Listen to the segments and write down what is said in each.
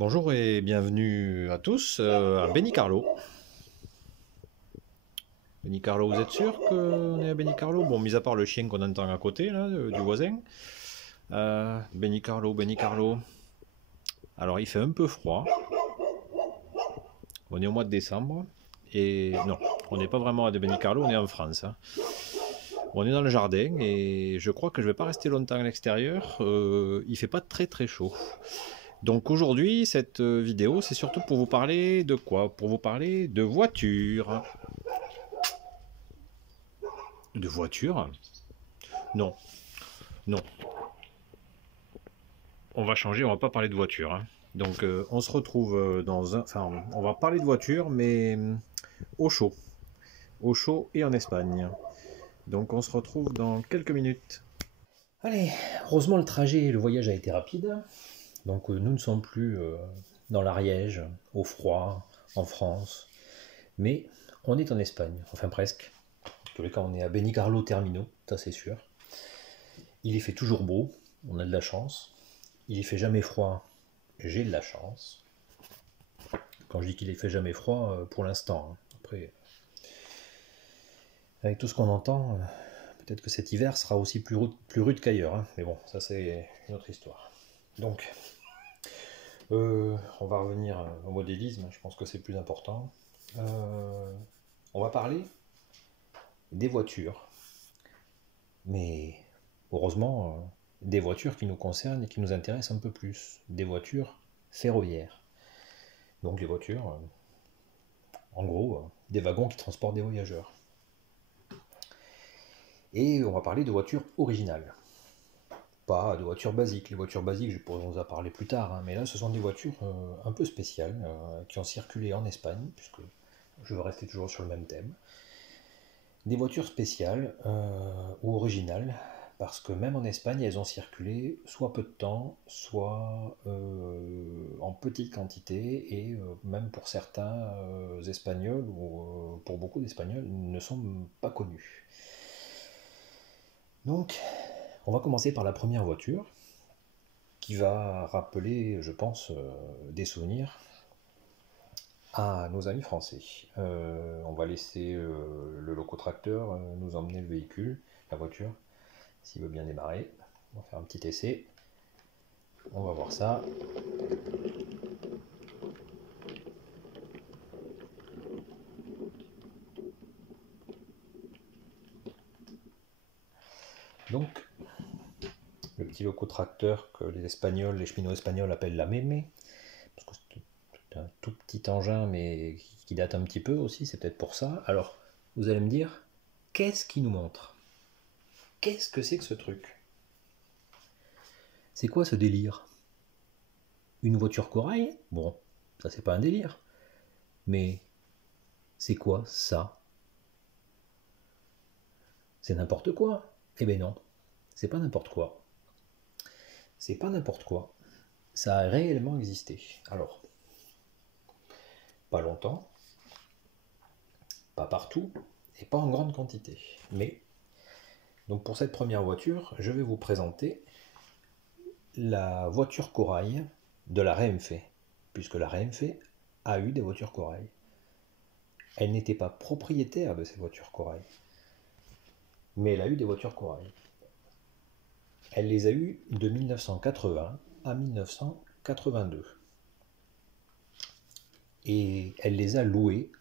Bonjour et bienvenue à tous à Benicarló. Benicarló, vous êtes sûr qu'on est à Benicarló? Bon, mis à part le chien qu'on entend à côté, là, du voisin. Benicarló, Benicarló. Alors, il fait un peu froid. On est au mois de décembre. Et non, on n'est pas vraiment à Benicarló, on est en France, hein. On est dans le jardin et je crois que je vais pas rester longtemps à l'extérieur. Il fait pas très très chaud. Donc aujourd'hui, cette vidéo, c'est surtout pour vous parler de quoi? Pour vous parler de voitures. De voitures? Non, non. On va changer, on va pas parler de voiture, hein. Donc on se retrouve dans un... Enfin, on va parler de voiture, mais au chaud. Au chaud et en Espagne. Donc on se retrouve dans quelques minutes. Allez, heureusement le trajet, le voyage a été rapide. Donc nous ne sommes plus dans l'Ariège, au froid, en France. Mais on est en Espagne, enfin presque. En tous les cas, on est à Benicarló Termino, ça c'est sûr. Il y fait toujours beau, on a de la chance. Il y fait jamais froid, j'ai de la chance. Quand je dis qu'il y fait jamais froid, pour l'instant, hein. Après, avec tout ce qu'on entend, peut-être que cet hiver sera aussi plus rude qu'ailleurs, hein. Mais bon, ça c'est une autre histoire. Donc, on va revenir au modélisme, je pense que c'est plus important. On va parler des voitures. Mais heureusement, des voitures qui nous concernent et qui nous intéressent un peu plus. Des voitures ferroviaires. Donc des voitures, en gros, des wagons qui transportent des voyageurs. Et on va parler de voitures originales. Pas de voitures basiques. Les voitures basiques, je pourrais vous en parler plus tard, hein, mais là, ce sont des voitures un peu spéciales qui ont circulé en Espagne, puisque je veux rester toujours sur le même thème. Des voitures spéciales ou originales, parce que même en Espagne, elles ont circulé soit peu de temps, soit en petite quantité, et même pour certains Espagnols, ou pour beaucoup d'Espagnols, ne sont pas connus. Donc, on va commencer par la première voiture, qui va rappeler, je pense, des souvenirs à nos amis français. On va laisser le locotracteur nous emmener le véhicule, la voiture, s'il veut bien démarrer. On va faire un petit essai. On va voir ça. Donc, le petit locotracteur que les Espagnols, les cheminots espagnols appellent la mémé, parce que c'est un tout petit engin, mais qui date un petit peu aussi, c'est peut-être pour ça. Alors, vous allez me dire, qu'est-ce qui nous montre? Qu'est-ce que c'est que ce truc? C'est quoi ce délire? Une voiture corail? Bon, ça c'est pas un délire. Mais c'est quoi ça? C'est n'importe quoi? Eh ben non, c'est pas n'importe quoi. C'est pas n'importe quoi. Ça a réellement existé. Alors, pas longtemps, pas partout, et pas en grande quantité. Mais, donc pour cette première voiture, je vais vous présenter la voiture corail de la Renfe, puisque la Renfe a eu des voitures corail. Elle n'était pas propriétaire de ces voitures corail, mais elle a eu des voitures corail. Elle les a eues de 1980 à 1982. Et elle les a louées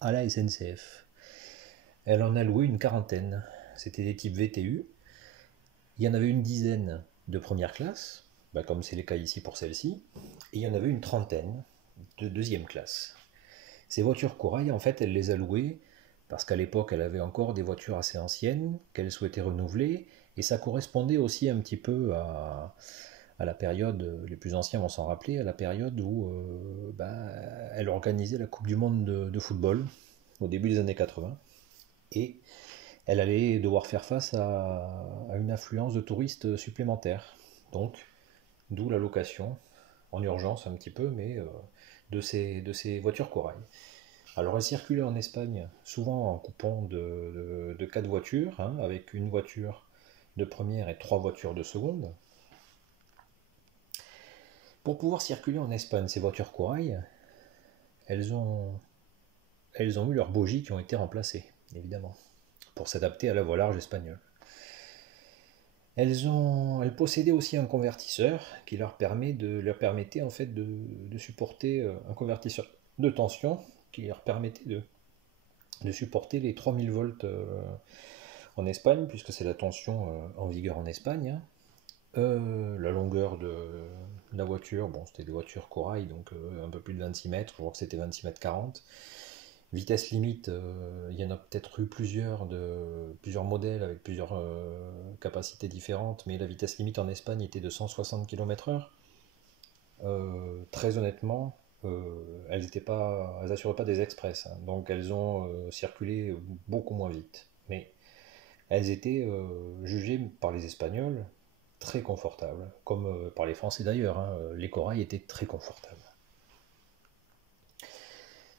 à la SNCF. Elle en a loué une quarantaine. C'était des types VTU. Il y en avait une dizaine de première classe, comme c'est le cas ici pour celle-ci, et il y en avait une trentaine de deuxième classe. Ces voitures corail, en fait, elle les a louées parce qu'à l'époque, elle avait encore des voitures assez anciennes qu'elle souhaitait renouveler, et ça correspondait aussi un petit peu à la période, les plus anciens vont s'en rappeler, à la période où elle organisait la Coupe du Monde de football au début des années 80, et elle allait devoir faire face à une affluence de touristes supplémentaires. Donc, d'où la location, en urgence un petit peu, mais de ces voitures corail. Alors elle circulait en Espagne souvent en coupant de 4 voitures, hein, avec une voiture de première et 3 voitures de seconde. Pour pouvoir circuler en Espagne, ces voitures corail, elles ont eu leurs bogies qui ont été remplacées, évidemment, pour s'adapter à la voie large espagnole. Elles possédaient aussi un convertisseur qui leur permettait en fait de supporter un convertisseur de tension qui leur permettait de supporter les 3000 volts en Espagne, puisque c'est la tension en vigueur en Espagne. Hein. La longueur de la voiture, bon, c'était des voitures corail, donc un peu plus de 26 mètres, je crois que c'était 26 mètres 40. Vitesse limite, il y en a peut-être eu plusieurs modèles avec plusieurs capacités différentes, mais la vitesse limite en Espagne était de 160 km/h. Très honnêtement, elles n'assuraient pas des express, hein, donc elles ont circulé beaucoup moins vite. Mais elles étaient jugées par les Espagnols très confortables, comme par les Français d'ailleurs. Hein, les corails étaient très confortables.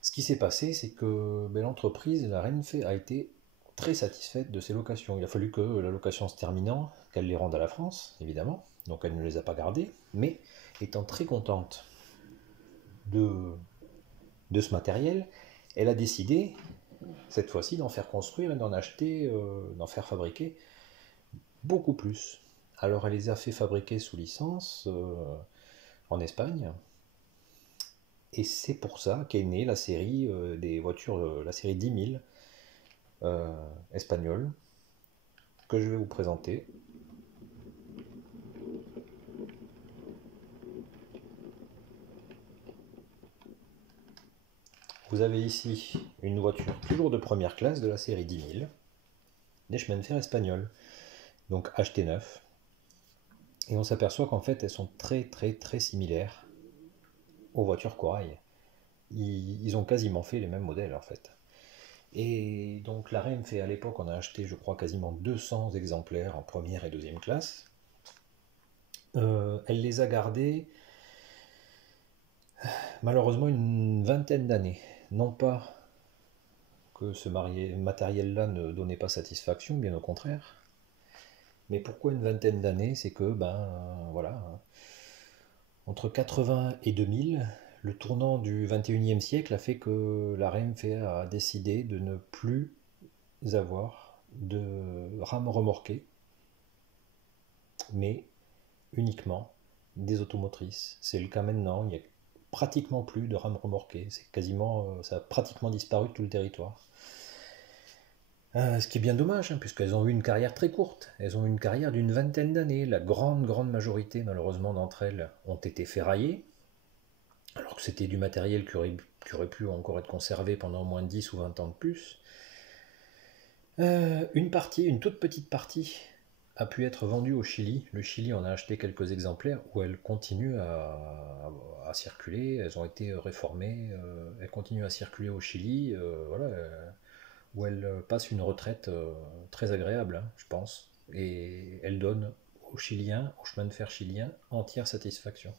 Ce qui s'est passé, c'est que l'entreprise, la Renfe, a été très satisfaite de ces locations. Il a fallu que la location se terminant, qu'elle les rende à la France, évidemment. Donc elle ne les a pas gardées, mais étant très contente de ce matériel, elle a décidé, cette fois-ci, d'en faire construire et d'en faire fabriquer beaucoup plus. Alors elle les a fait fabriquer sous licence en Espagne, et c'est pour ça qu'est née la série des voitures, la série 10 000 espagnole, que je vais vous présenter. Vous avez ici une voiture toujours de première classe de la série 10 000, des chemins de fer espagnols, donc achetées neuf. Et on s'aperçoit qu'en fait elles sont très très très similaires aux voitures corail. Ils ont quasiment fait les mêmes modèles en fait. Et donc la Renfe, à l'époque, on a acheté, je crois, quasiment 200 exemplaires en première et deuxième classe. Elle les a gardés malheureusement une vingtaine d'années. Non pas que ce matériel-là ne donnait pas satisfaction, bien au contraire. Mais pourquoi une vingtaine d'années? C'est que, voilà, entre 80 et 2000, le tournant du 21e siècle a fait que la Renfe a décidé de ne plus avoir de rames remorquées, mais uniquement des automotrices. C'est le cas maintenant, il n'y a pratiquement plus de rames remorquées, ça a pratiquement disparu de tout le territoire. Ce qui est bien dommage, hein, puisqu'elles ont eu une carrière très courte. Elles ont eu une carrière d'une vingtaine d'années. La grande majorité, malheureusement, d'entre elles ont été ferraillées, alors que c'était du matériel qui aurait pu encore être conservé pendant au moins 10 ou 20 ans de plus. Une toute petite partie, a pu être vendue au Chili. Le Chili en a acheté quelques exemplaires où elles continuent à circuler. Elles ont été réformées. Elles continuent à circuler au Chili. Voilà, où elles passent une retraite très agréable, hein, je pense. Et elles donnent aux Chiliens, au chemin de fer chilien, entière satisfaction.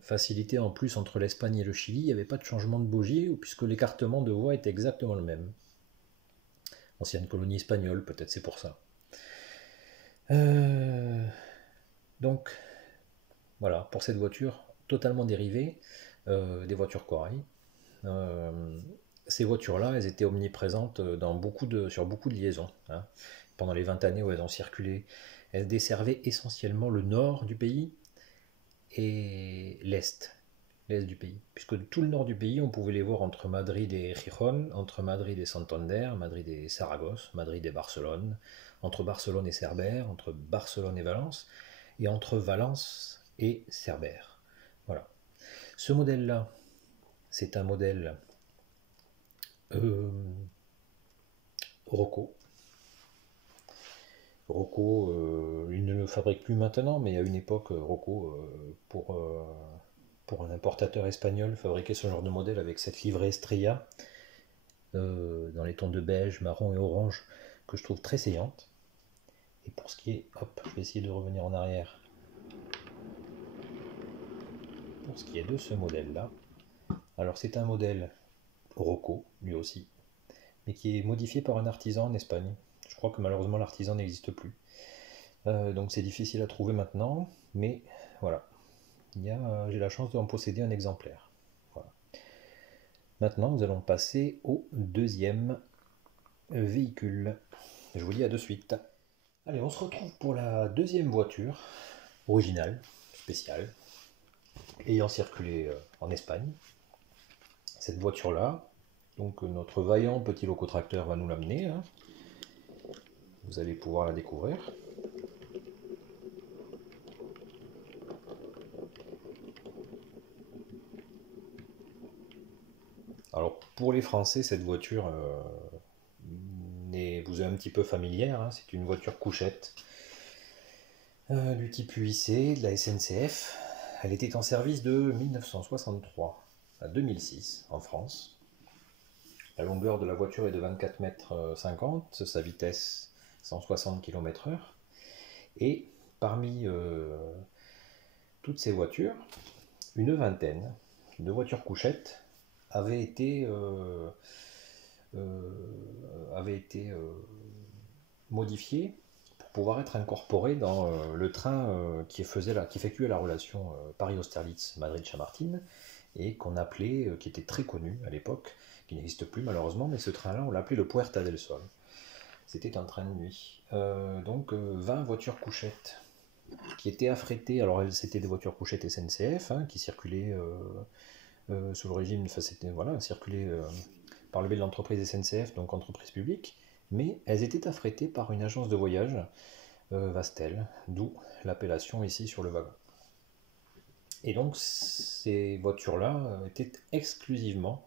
Facilité en plus entre l'Espagne et le Chili, il n'y avait pas de changement de bogie, puisque l'écartement de voie était exactement le même. Ancienne colonie espagnole, peut-être c'est pour ça. Donc, voilà, pour cette voiture totalement dérivée des voitures corail. Ces voitures-là, elles étaient omniprésentes sur beaucoup de liaisons. Hein. Pendant les 20 années où elles ont circulé, elles desservaient essentiellement le nord du pays et l'est du pays. Puisque tout le nord du pays, on pouvait les voir entre Madrid et Gijón, entre Madrid et Santander, Madrid et Saragosse, Madrid et Barcelone, entre Barcelone et Cerbère, entre Barcelone et Valence, et entre Valence et Cerbère. Voilà. Ce modèle-là, c'est un modèle Rocco. Rocco, il ne le fabrique plus maintenant, mais à une époque, Rocco, pour un importateur espagnol, fabriquait ce genre de modèle avec cette livrée Estrella, dans les tons de beige, marron et orange, que je trouve très saillante. Et pour ce qui est, hop, je vais essayer de revenir en arrière. Pour ce qui est de ce modèle-là, alors c'est un modèle Rocco, lui aussi, mais qui est modifié par un artisan en Espagne. Je crois que malheureusement l'artisan n'existe plus. Donc c'est difficile à trouver maintenant, mais Voilà. J'ai la chance d'en posséder un exemplaire. Voilà. Maintenant, nous allons passer au deuxième véhicule. Je vous dis à de suite. Allez, on se retrouve pour la deuxième voiture, originale, spéciale, ayant circulé en Espagne. Cette voiture-là, donc notre vaillant petit locotracteur va nous l'amener. Hein. Vous allez pouvoir la découvrir. Alors pour les Français, cette voiture vous est un petit peu familière. Hein. C'est une voiture couchette du type UIC de la SNCF. Elle était en service de 1963 à 2006 en France. La longueur de la voiture est de 24,50 m, sa vitesse 160 km/h. Et parmi toutes ces voitures, une vingtaine de voitures couchettes avaient été modifiées pour pouvoir être incorporées dans le train qui effectuait la relation Paris-Austerlitz-Madrid-Chamartin et qu'on appelait, qui était très connu à l'époque, qui n'existe plus malheureusement, mais ce train-là on l'appelait le Puerta del Sol. C'était un train de nuit. Donc 20 voitures couchettes qui étaient affrétées. Alors c'était des voitures couchettes SNCF hein, qui circulaient sous le régime, enfin c'était circulaient par le biais de l'entreprise SNCF, donc entreprise publique, mais elles étaient affrétées par une agence de voyage, Vastel, d'où l'appellation ici sur le wagon. Et donc ces voitures-là étaient exclusivement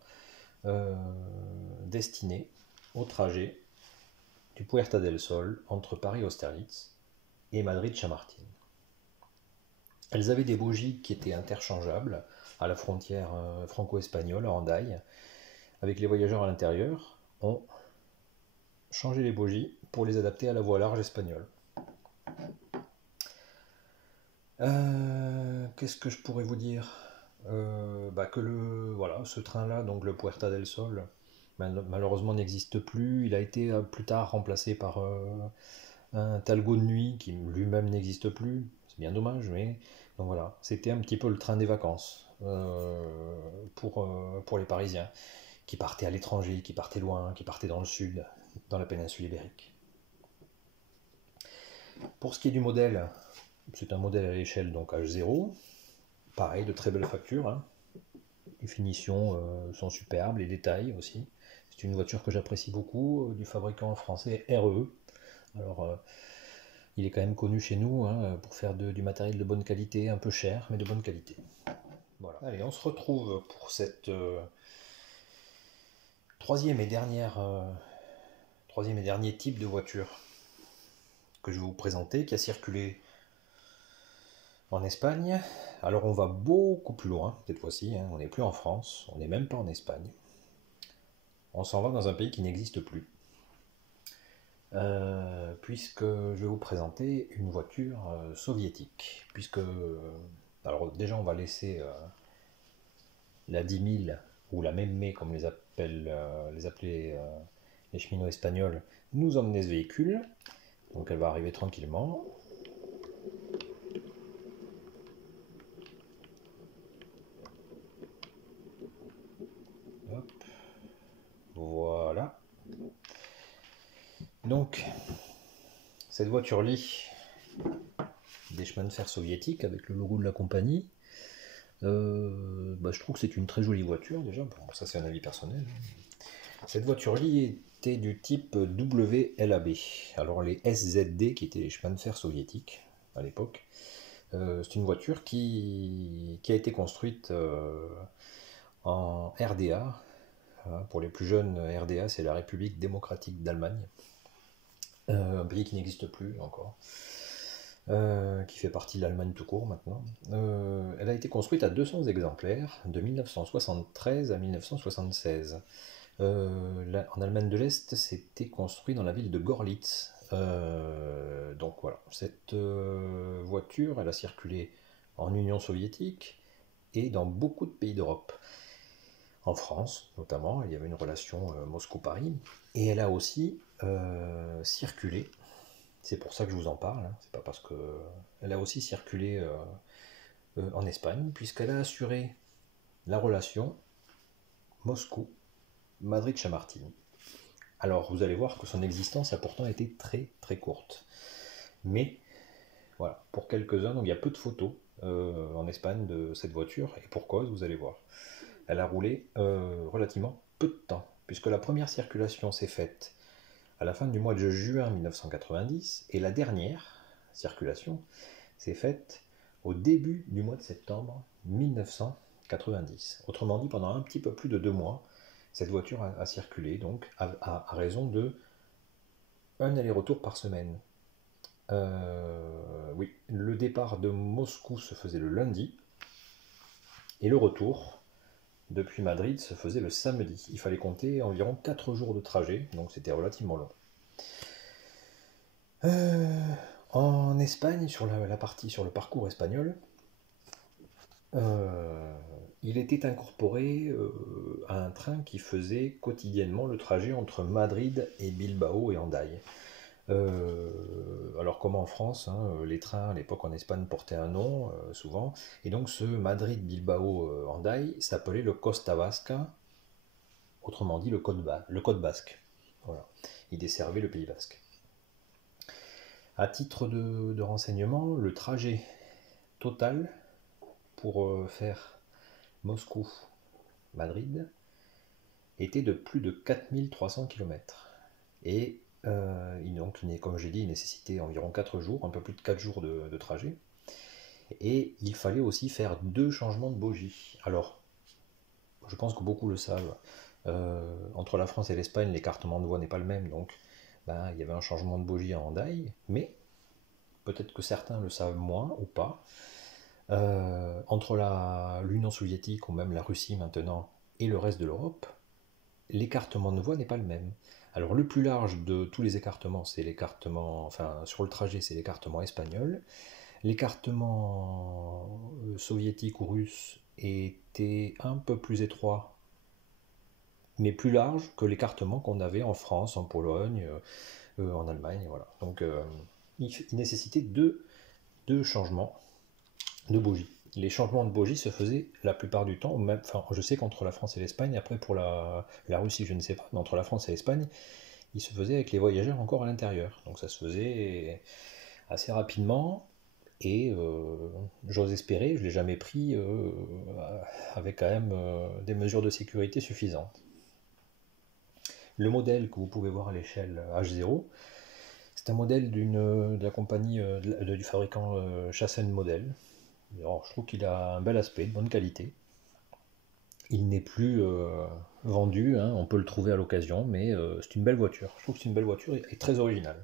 destinées au trajet du Puerta del Sol entre Paris-Austerlitz et Madrid-Chamartin. Elles avaient des bogies qui étaient interchangeables à la frontière franco-espagnole, à Hendaye. Avec les voyageurs à l'intérieur, on changeait les bogies pour les adapter à la voie large espagnole. Qu'est-ce que je pourrais vous dire ce train-là, donc le Puerta del Sol, malheureusement n'existe plus. Il a été plus tard remplacé par un Talgo de nuit qui lui-même n'existe plus. C'est bien dommage, mais donc voilà, c'était un petit peu le train des vacances pour les Parisiens qui partaient à l'étranger, qui partaient loin, qui partaient dans le sud, dans la péninsule ibérique. Pour ce qui est du modèle, c'est un modèle à l'échelle donc H0, pareil, de très belle facture. Hein. Les finitions sont superbes, les détails aussi. C'est une voiture que j'apprécie beaucoup, du fabricant français RE. Alors, il est quand même connu chez nous hein, pour faire du matériel de bonne qualité, un peu cher, mais de bonne qualité. Voilà. Allez, on se retrouve pour cette troisième et dernier type de voiture que je vais vous présenter, qui a circulé en Espagne. Alors on va beaucoup plus loin cette fois-ci, hein. On n'est plus en France, on n'est même pas en Espagne. On s'en va dans un pays qui n'existe plus. Puisque je vais vous présenter une voiture soviétique. Alors déjà on va laisser la 10 000 ou la Memme comme les appelaient les cheminots espagnols, nous emmener ce véhicule. Donc elle va arriver tranquillement. Hop. Voilà. Donc cette voiture-lit des chemins de fer soviétiques avec le logo de la compagnie, je trouve que c'est une très jolie voiture déjà. Bon, ça c'est un avis personnel. Cette voiture-lit était du type WLAB. Alors les SZD qui étaient les chemins de fer soviétiques à l'époque, c'est une voiture qui a été construite en RDA. Pour les plus jeunes, RDA c'est la République démocratique d'Allemagne, un pays qui n'existe plus encore. Qui fait partie de l'Allemagne tout court maintenant. Elle a été construite à 200 exemplaires de 1973 à 1976. En Allemagne de l'Est, c'était construit dans la ville de Gorlitz. Donc voilà, cette voiture, elle a circulé en Union soviétique et dans beaucoup de pays d'Europe. En France, notamment, il y avait une relation Moscou-Paris. Et elle a aussi circulé. C'est pour ça que je vous en parle, hein. C'est pas parce que elle a aussi circulé en Espagne, puisqu'elle a assuré la relation Moscou-Madrid-Chamartín. Alors vous allez voir que son existence a pourtant été très très courte. Mais voilà, pour quelques-uns, donc il y a peu de photos en Espagne de cette voiture, et pour cause, vous allez voir. Elle a roulé relativement peu de temps, puisque la première circulation s'est faite à la fin du mois de juin 1990, et la dernière circulation s'est faite au début du mois de septembre 1990. Autrement dit, pendant un petit peu plus de 2 mois, cette voiture a circulé, donc à raison de un aller-retour par semaine. Oui, le départ de Moscou se faisait le lundi, et le retour depuis Madrid se faisait le samedi. Il fallait compter environ 4 jours de trajet, donc c'était relativement long. En Espagne, sur la partie sur le parcours espagnol, il était incorporé à un train qui faisait quotidiennement le trajet entre Madrid et Bilbao et Hendaye. Alors comme en France, hein, les trains à l'époque en Espagne portaient un nom souvent, et donc ce Madrid-Bilbao-Hendaye s'appelait le Costa Vasca, autrement dit le Côte Basque. Voilà. Il desservait le Pays Basque. À titre de renseignement, le trajet total pour faire Moscou-Madrid était de plus de 4300 km. Et donc, comme j'ai dit, il nécessitait environ 4 jours, un peu plus de 4 jours de trajet. Et il fallait aussi faire 2 changements de bogie. Alors, je pense que beaucoup le savent. Entre la France et l'Espagne, l'écartement de voie n'est pas le même, donc il y avait un changement de bogie à Hendaye, mais peut-être que certains le savent moins ou pas. Entre l'Union soviétique ou même la Russie maintenant et le reste de l'Europe, l'écartement de voie n'est pas le même. Alors le plus large de tous les écartements, c'est l'écartement, enfin sur le trajet, c'est l'écartement espagnol. L'écartement soviétique ou russe était un peu plus étroit, mais plus large que l'écartement qu'on avait en France, en Pologne, en Allemagne, voilà. Donc il nécessitait deux changements de bougies. Les changements de bougies se faisaient la plupart du temps, même, enfin, je sais qu'entre la France et l'Espagne, après pour la Russie je ne sais pas, mais entre la France et l'Espagne, il se faisait avec les voyageurs encore à l'intérieur. Donc ça se faisait assez rapidement, et j'ose espérer, je ne l'ai jamais pris avec quand même des mesures de sécurité suffisantes. Le modèle que vous pouvez voir à l'échelle H0, c'est un modèle de la compagnie, du fabricant Chassen Model. Alors, je trouve qu'il a un bel aspect, de bonne qualité. Il n'est plus vendu, hein, on peut le trouver à l'occasion, mais c'est une belle voiture. Je trouve que c'est une belle voiture et très originale.